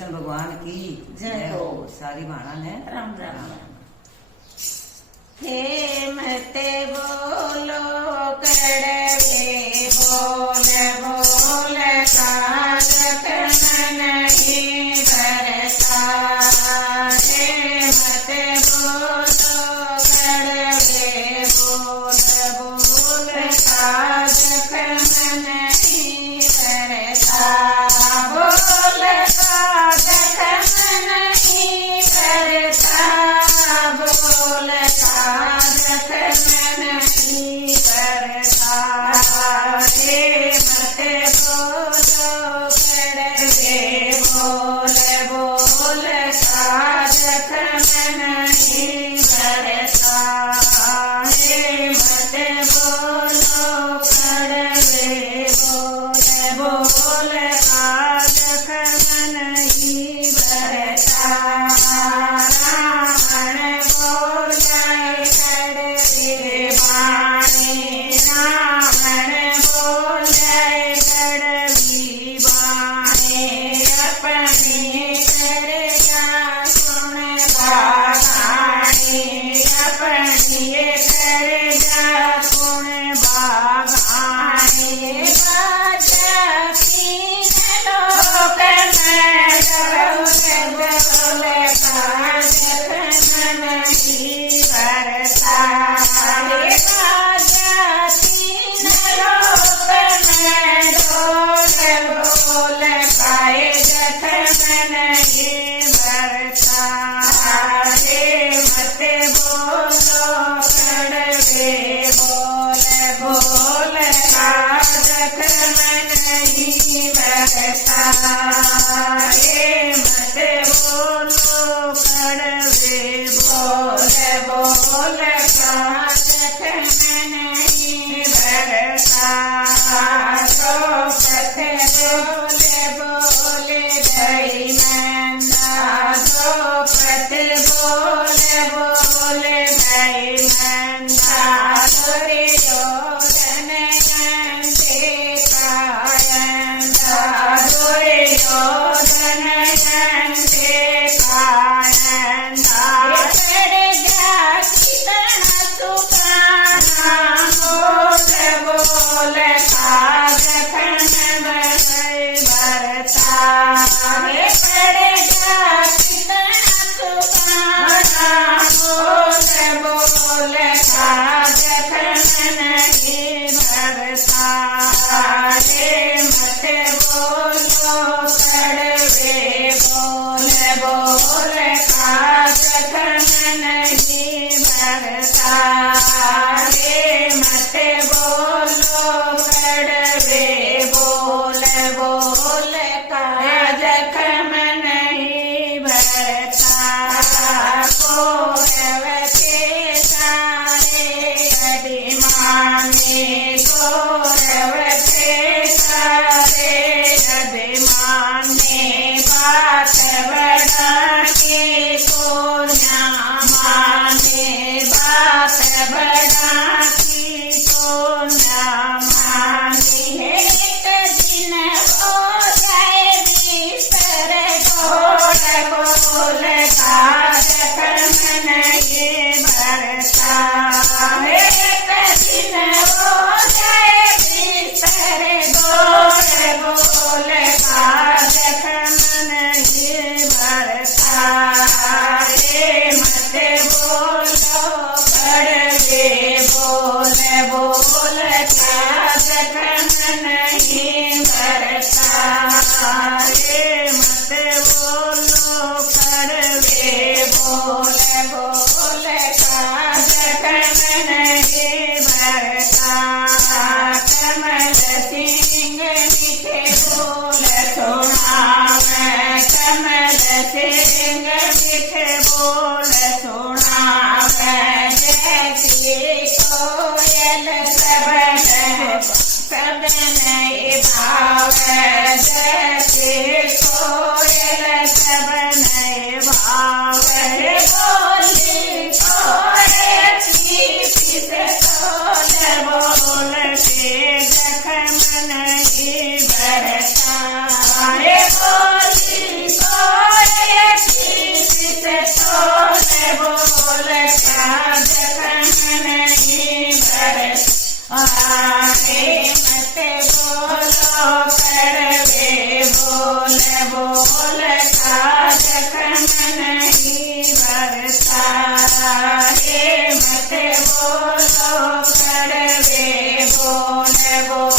कृष्ण भगवान की जय हो। सारी भाणा ने राम राम। हे मते बोलो कड़वे बोल बोल काज कन नहीं भरता। हे मते बोलो कड़वे बोल बोल काज कन नहीं भरता। बोल काज कन नहीं भरता। बोल काज कन नहीं भरता। हे मते बोलो कड़वे बोल बोल काज कन नहीं भरता। हे मते बोलो कड़वे बोल बोल काज कन नहीं भरता। रावण बोले कड़वे बाणे। रावण बोले कड़वी बाणे। अपने करेगा सुन बागाने। अपने करेगा सुन बागाने। बाजा तीन लोक में डरोगे बोल काज कन नहीं भरता। हे बाजा तीन लोक में डोल बोल काज कन नहीं भरता। हे मते बोलो कड़वे बोल बोल काज कन नहीं भरता। हे मते बोलो कड़वे बोल बोल काज कन नहीं भरता। द्रौपद बोले बोले दई नंदा। द्रौपद बोले बोले दई नंदा। दुर्योधन नंदे कायंदा। दुर्योधन नंदे कायंदा। पड़ेगा कितना सुखाना। बोल बोल काज कन नहीं भरता। हे पड़ेगा कितना सुखाना। बोल बोल काज कन नहीं भरता। हे मते बोलो कड़वे आरे मत बोलो कड़वे बोल बोल काज मन ही बरसा रे मत बोलो कड़वे बोल बोल